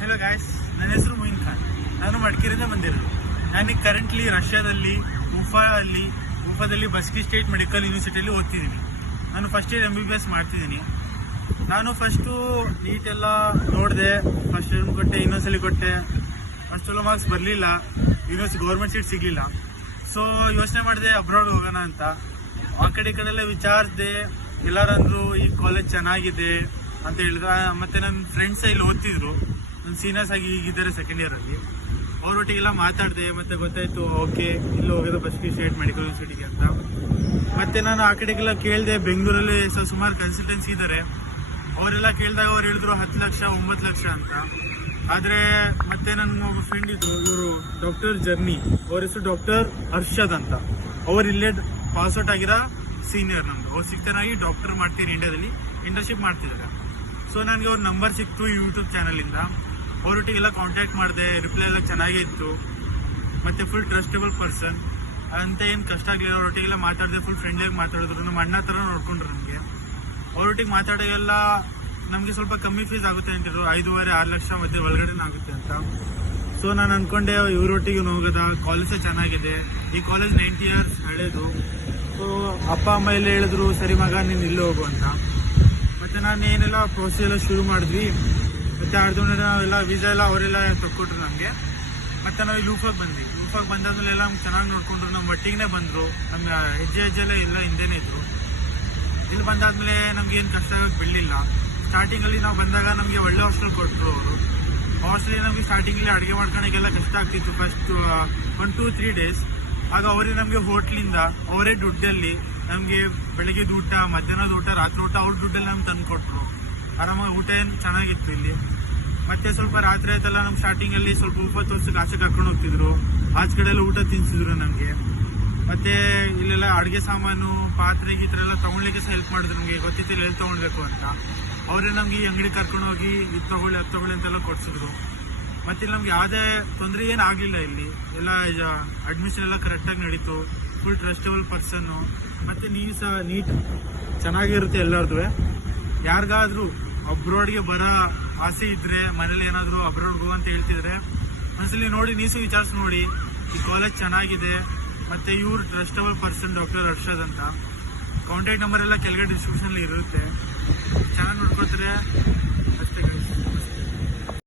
Hello guys, ನನ್ನ ಹೆಸರು ಮೊಯಿನ್ ಖಾನ್. ನಾನು ಮಡಿಕೇರಿಯಿಂದ ಬಂದಿರೋದು. ನಾನೀಗ ಕರೆಂಟ್ಲಿ ರಷ್ಯಾದಲ್ಲಿ ಉಫಾದಲ್ಲಿ ಬಸ್ಕಿ ಸ್ಟೇಟ್ ಮೆಡಿಕಲ್ ಯೂನಿವರ್ಸಿಟಿಯಲ್ಲಿ ಓದ್ತಿದ್ದೀನಿ. ನಾನು ಫಸ್ಟ್ ಇಯರ್ MBBS ಮಾಡ್ತಿದ್ದೀನಿ. ನಾನು ಫಸ್ಟು ನೀಟ್ ಎಲ್ಲ ನೋಡಿದೆ. ಫಸ್ಟ್ ಟೈಮ್ ಕೊಟ್ಟೆ, ಇನ್ನೊಂದ್ಸಲಿ ಕೊಟ್ಟೆ. ಅಷ್ಟೆಲ್ಲ ಮಾರ್ಕ್ಸ್ ಬರಲಿಲ್ಲ. ಗೌರ್ಮೆಂಟ್ ಸೀಟ್ ಸಿಗಲಿಲ್ಲ. ಸೊ ಯೋಚನೆ ಮಾಡಿದೆ ಅಬ್ರಾಡ್ ಹೋಗೋಣ ಅಂತ. ಆ ಕಡೆ ಈ ಕಡೆಲ್ಲ ವಿಚಾರಿಸಿದೆ. ಎಲ್ಲರಂದ್ರು ಈ ಕಾಲೇಜ್ ಚೆನ್ನಾಗಿದೆ ಅಂತ ಹೇಳಿದ್ರೆ. ಮತ್ತು ನನ್ನ ಫ್ರೆಂಡ್ಸ್ ಇಲ್ಲಿ ಓದ್ತಿದ್ರು, ನನ್ನ ಸೀನಿಯರ್ಸ್ ಆಗಿ ಈಗಿದ್ದಾರೆ ಸೆಕೆಂಡ್ ಇಯರಲ್ಲಿ. ಅವರೊಟ್ಟಿಗೆಲ್ಲ ಮಾತಾಡಿದೆ. ಮತ್ತು ಗೊತ್ತಾಯಿತು ಓಕೆ ಇಲ್ಲಿ ಹೋಗೋದು ಬಸ್ಕಿ ಸ್ಟೇಟ್ ಮೆಡಿಕಲ್ ಯೂನಿವರ್ಸಿಟಿಗೆ ಅಂತ. ಮತ್ತು ನಾನು ಆ ಕಡೆಗೆಲ್ಲ ಕೇಳಿದೆ. ಬೆಂಗಳೂರಲ್ಲಿ ಸುಮಾರು ಕನ್ಸಲ್ಟೆನ್ಸಿ ಇದ್ದಾರೆ. ಅವರೆಲ್ಲ ಕೇಳಿದಾಗ ಅವ್ರು ಹೇಳಿದ್ರು 10 ಲಕ್ಷ 9 ಲಕ್ಷ ಅಂತ. ಆದರೆ ಮತ್ತೆ ನನ್ನ ಒಬ್ಬ ಫ್ರೆಂಡ್ ಇದ್ರು, ಇವರು ಡಾಕ್ಟರ್ ಜರ್ನಿ, ಅವ್ರ ಹೆಸರು ಡಾಕ್ಟರ್ ಅರ್ಷದ್ ಅಂತ. ಅವ್ರು ಇಲ್ಲೇ ಪಾಸ್ಔಟ್ ಆಗಿರೋ ಸೀನಿಯರ್ ನಮ್ಮದು. ಅವ್ರು ಸಿಗ್ತಾನಾಗಿ ಡಾಕ್ಟರ್ ಮಾಡ್ತೀನಿ ಇಂಡಿಯಾದಲ್ಲಿ, ಇಂಟರ್ನ್ಶಿಪ್ ಮಾಡ್ತಿದ್ದಾರೆ. ಸೊ ನನಗೆ ಅವ್ರ ನಂಬರ್ ಸಿಕ್ತು ಯೂಟ್ಯೂಬ್ ಚಾನಲಿಂದ. ಅವರೊಟ್ಟಿಗೆಲ್ಲ ಕಾಂಟ್ಯಾಕ್ಟ್ ಮಾಡಿದೆ. ರಿಪ್ಲೈ ಎಲ್ಲ ಚೆನ್ನಾಗೇ ಇತ್ತು. ಮತ್ತು ಫುಲ್ ಟ್ರಸ್ಟೇಬಲ್ ಪರ್ಸನ್ ಅಂತ ಏನು ಕಷ್ಟ ಆಗಲಿಲ್ಲ. ಅವರೊಟ್ಟಿಗೆಲ್ಲ ಮಾತಾಡಿದೆ. ಫುಲ್ ಫ್ರೆಂಡ್ಲಿಯಾಗಿ ಮಾತಾಡಿದ್ರು. ನಮ್ಮ ಅಣ್ಣ ಥರ ನೋಡ್ಕೊಂಡ್ರು ನಮಗೆ. ಅವರೊಟ್ಟಿಗೆ ಮಾತಾಡೋಗೆಲ್ಲ ನಮಗೆ ಸ್ವಲ್ಪ ಕಮ್ಮಿ ಫೀಸ್ ಆಗುತ್ತೆ ಅಂತಿದ್ರು. 5.5-6 ಲಕ್ಷ ಮಧ್ಯೆ ಒಳಗಡೆ ಆಗುತ್ತೆ ಅಂತ. ಸೊ ನಾನು ಅಂದ್ಕೊಂಡೆ ಇವರೊಟ್ಟಿಗೆ ಹೋಗೋದ. ಕಾಲೇಜೇ ಚೆನ್ನಾಗಿದೆ. ಈ ಕಾಲೇಜ್ 90 ಇಯರ್ಸ್ ಹಳೇದು. ಸೊ ಅಪ್ಪ ಅಮ್ಮ ಎಲ್ಲ ಹೇಳಿದ್ರು ಸರಿ ಮಗ ನೀನು ಇಲ್ಲೇ ಹೋಗು ಅಂತ. ಮತ್ತು ನಾನು ಏನೆಲ್ಲ ಪ್ರೋಸೆಸ್ ಎಲ್ಲ ಶುರು ಮಾಡಿದ್ವಿ. ಮತ್ತು ನಾವೆಲ್ಲ ವೀಸಾ ಎಲ್ಲ ಅವರೆಲ್ಲ ತಕ್ಕೊಟ್ರು ನಮಗೆ. ಮತ್ತು ನಾವು ಇಲ್ಲಿ ಲೂಫಾಗಿ ಬಂದ್ವಿ. ಲೂಫಾಗಿ ಬಂದಾದ್ಮೇಲೆ ಎಲ್ಲ ನಮ್ಗೆ ಚೆನ್ನಾಗಿ ನೋಡ್ಕೊಂಡ್ರು. ನಮ್ಮ ಒಟ್ಟಿಗೆ ಬಂದರು. ನಮ್ಮ ಹೆಜ್ಜೆ ಎಲ್ಲ ಹಿಂದೆನೇ ಇದ್ರು. ಇಲ್ಲಿ ಬಂದಾದ್ಮೇಲೆ ನಮ್ಗೆ ಏನು ಕಷ್ಟ ಆಗೋಕ್ಕೆ ಬಿಡಲಿಲ್ಲ. ಸ್ಟಾರ್ಟಿಂಗಲ್ಲಿ ನಾವು ಬಂದಾಗ ನಮಗೆ ಒಳ್ಳೆ ಹಾಸ್ಟೆಲ್ ಕೊಟ್ಟರು ಅವರು. ಹಾಸ್ಟೆಲ್ ನಮಗೆ ಸ್ಟಾರ್ಟಿಂಗಲ್ಲಿ ಅಡುಗೆ ಮಾಡ್ಕೊಳಕ್ಕೆಲ್ಲ ಕಷ್ಟ ಆಗ್ತಿತ್ತು ಫಸ್ಟ್ 1-2-3 ಡೇಸ್. ಆಗ ಅವರೇ ನಮಗೆ ಹೋಟ್ಲಿಂದ ಅವರೇ ದುಡ್ಡಲ್ಲಿ ನಮಗೆ ಬೆಳಗ್ಗೆದ ಊಟ, ಮಧ್ಯಾಹ್ನದ ಊಟ, ರಾತ್ರಿ ಊಟ ಅವ್ರ ದುಡ್ಡಲ್ಲಿ ನಮ್ಗೆ ತಂದು ಕೊಟ್ಟರು. ಆರಾಮಾಗಿ ಊಟ ಏನು ಚೆನ್ನಾಗಿತ್ತು ಇಲ್ಲಿ. ಮತ್ತೆ ಸ್ವಲ್ಪ ರಾತ್ರಿ ಆಯ್ತಲ್ಲ, ನಮ್ಮ ಸ್ಟಾರ್ಟಿಂಗಲ್ಲಿ ಸ್ವಲ್ಪ 20 ವರ್ಷಕ್ಕೆ ಆಚೆ ಕರ್ಕೊಂಡು ಹೋಗ್ತಿದ್ರು. ಆಚೆ ಕಡೆ ಎಲ್ಲ ಊಟ ತಿನ್ಸಿದ್ರು ನಮಗೆ. ಮತ್ತು ಇಲ್ಲೆಲ್ಲ ಅಡುಗೆ ಸಾಮಾನು, ಪಾತ್ರೆ ಗೀತ್ರೆ ಎಲ್ಲ ತೊಗೊಳ್ಲಿಕ್ಕೆ ಸಹ ಹೆಲ್ಪ್ ಮಾಡಿದ್ರು. ನಮಗೆ ಗೊತ್ತಿತ್ತಿಲ್ಲ ಎಲ್ಲಿ ತೊಗೊಳ್ಬೇಕು ಅಂತ. ಅವರೇ ನಮಗೆ ಈ ಅಂಗಡಿ ಕರ್ಕೊಂಡು ಹೋಗಿ ಇದು ತೊಗೊಳ್ಳಿ ಅದು ತೊಗೊಳ್ಳಿ ಅಂತೆಲ್ಲ ಕೊಡಿಸಿದ್ರು. ಮತ್ತು ಇಲ್ಲಿ ನಮ್ಗೆ ಯಾವುದೇ ತೊಂದರೆ ಏನು ಆಗಲಿಲ್ಲ. ಇಲ್ಲಿ ಎಲ್ಲ ಅಡ್ಮಿಷನ್ ಎಲ್ಲ ಕರೆಕ್ಟಾಗಿ ನಡೀತು. ಫುಲ್ ಟ್ರಸ್ಟೇಬಲ್ ಪರ್ಸನ್ನು. ಮತ್ತು ನೀವು ಸಹ ನೀಟ್ ಚೆನ್ನಾಗಿರುತ್ತೆ ಎಲ್ಲರದು. ಯಾರಿಗಾದ್ರೂ ಅಬ್ರಾಡ್ಗೆ ಬರೋ ಆಸೆ ಇದ್ದರೆ, ಮನೇಲಿ ಏನಾದರೂ ಅಬ್ರಾಡ್ಗೆ ಹೋಗು ಅಂತ ಹೇಳ್ತಿದ್ರೆ ಒಂದ್ಸಲಿ ನೋಡಿ, ನೀವು ವಿಚಾರಿಸಿ ನೋಡಿ. ಈ ಕಾಲೇಜ್ ಚೆನ್ನಾಗಿದೆ. ಮತ್ತು ಇವ್ರು ಟ್ರಸ್ಟಬಲ್ ಪರ್ಸನ್ ಡಾಕ್ಟರ್ ಅರ್ಷದ್ ಅಂತ. ಕಾಂಟ್ಯಾಕ್ಟ್ ನಂಬರ್ ಎಲ್ಲ ಕೆಳಗಡೆ ಡಿಸ್ಕ್ರಿಪ್ಷನಲ್ಲಿ ಇರುತ್ತೆ. ಚೆನ್ನಾಗಿ ನೋಡ್ಕೊತಾರೆ ಅಷ್ಟೇ.